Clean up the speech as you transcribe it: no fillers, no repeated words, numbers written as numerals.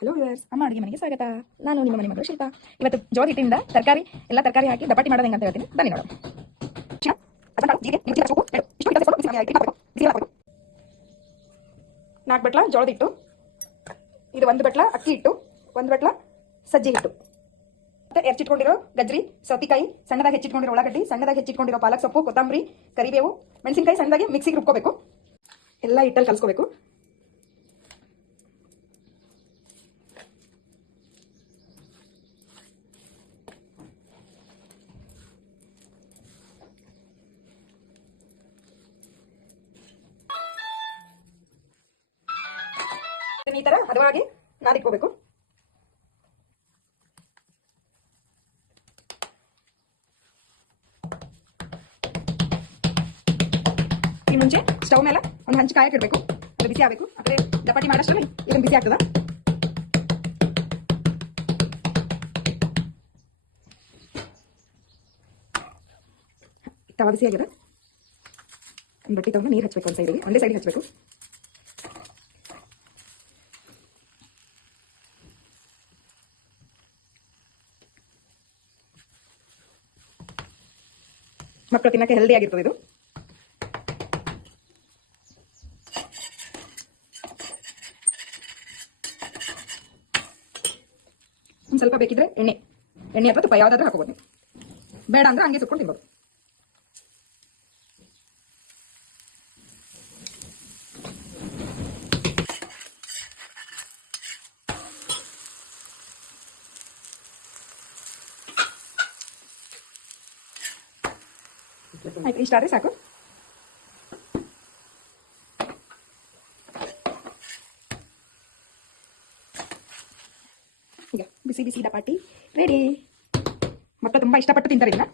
Hello viewers, ಅಮ್ಮ ಅಡುಗೆ ಮನೆಗೆ ಸ್ವಾಗತ. ನಾನು ನಿಮ್ಮ ಮನೆ ಮಗಳು ಶಿಲ್ಪಾ. ಇವತ್ತು ಜೋಳ ಹಿಟ್ಟಿಂದ ಎಲ್ಲ ತರಕಾರಿ ಹಾಕಿ ದಪಾಟಿ ಮಾಡೋದು ಹೆಂಗೆ ಅಂತ ಹೇಳ್ತೀನಿ, ಬನ್ನಿ ನೋಡೋಣ. 4 ಬಟ್ಲ ಜೋಳದ ಹಿಟ್ಟು, ಇದು 1 ಬಟ್ಲ ಅಕ್ಕಿ ಹಿಟ್ಟು, 1 ಬಟ್ಲ ಸಜ್ಜಿ ಹಿಟ್ಟು, ಮತ್ತೆ ಹೆಚ್ಚಿಟ್ಕೊಂಡಿರೋ ಗಜ್ರಿ, ಸೌತಿಕಾಯಿ, ಸಣ್ಣದಾಗಿ ಹೆಚ್ಚಿಟ್ಕೊಂಡಿರೋ ಉಳ್ಳಾಗಡ್ಡಿ, ಸಣ್ಣದಾಗಿ ಹೆಚ್ಚಿಟ್ಕೊಂಡಿರೋ ಪಾಲಕ್ ಸೊಪ್ಪು, ಕೊತ್ತಂಬರಿ, ಕರಿಬೇವು, ಮೆಣಸಿನಕಾಯಿ ಸಣ್ಣದಾಗಿ ಮಿಕ್ಸಿಗೆ ರುಬ್ಕೋಬೇಕು. ಎಲ್ಲ ಹಿಟ್ಟಲ್ಲಿ ಕಲಿಸ್ಕೋಬೇಕು. ಈ ತರ ಹದವಾಗಿ ನಾದಿಟ್ಕೋಬೇಕು. ಈ ಮುಂಚೆ ಸ್ಟವ್ ಮೇಲೆ ಒಂದು ಹಂಚು ಕಾಯಕ್ಕೆ ಇಡಬೇಕು. ಅದು ಬಿಸಿ ಆಗಬೇಕು. ಆದರೆ ದಪಾಟಿ ಮಾಡೋಷ್ಟರಲ್ಲಿ ಇದನ್ನು ಬಿಸಿ ಆಗ್ತದ. ತವಾ ಬಿಸಿ ಆಗಿದೆ. ಒಂದು ಬಟ್ಟೆ ತಗೊಂಡು ನೀರು ಹಚ್ಚಬೇಕು. ಒಂದು ಸೈಡಿಗೆ, ಒಂದೇ ಸೈಡಿಗೆ ಹಚ್ಚಬೇಕು. ಮಕ್ಕಳು ತಿನ್ನಕ್ಕೆ ಹೆಲ್ದಿ ಆಗಿರ್ತದೆ ಇದು. ಒಂದು ಸ್ವಲ್ಪ ಬೇಕಿದ್ರೆ ಎಣ್ಣೆ ಅಥವಾ ತುಪ್ಪ ಯಾವುದಾದ್ರೂ ಹಾಕೋಬೋದು. ಬೇಡ ಅಂದ್ರೆ ಹಂಗೆ ಸುಟ್ಕೊಂಡು ತಿನ್ಬೋದು. ಆಯ್ತು, ಇಷ್ಟ ಆದರೆ ಸಾಕು. ಈಗ ಬಿಸಿ ಬಿಸಿ ದಪಾಟಿ ರೆಡಿ. ಮಕ್ಕಳು ತುಂಬ ಇಷ್ಟಪಟ್ಟು ತಿಂತಾರೆ ಇದನ್ನ.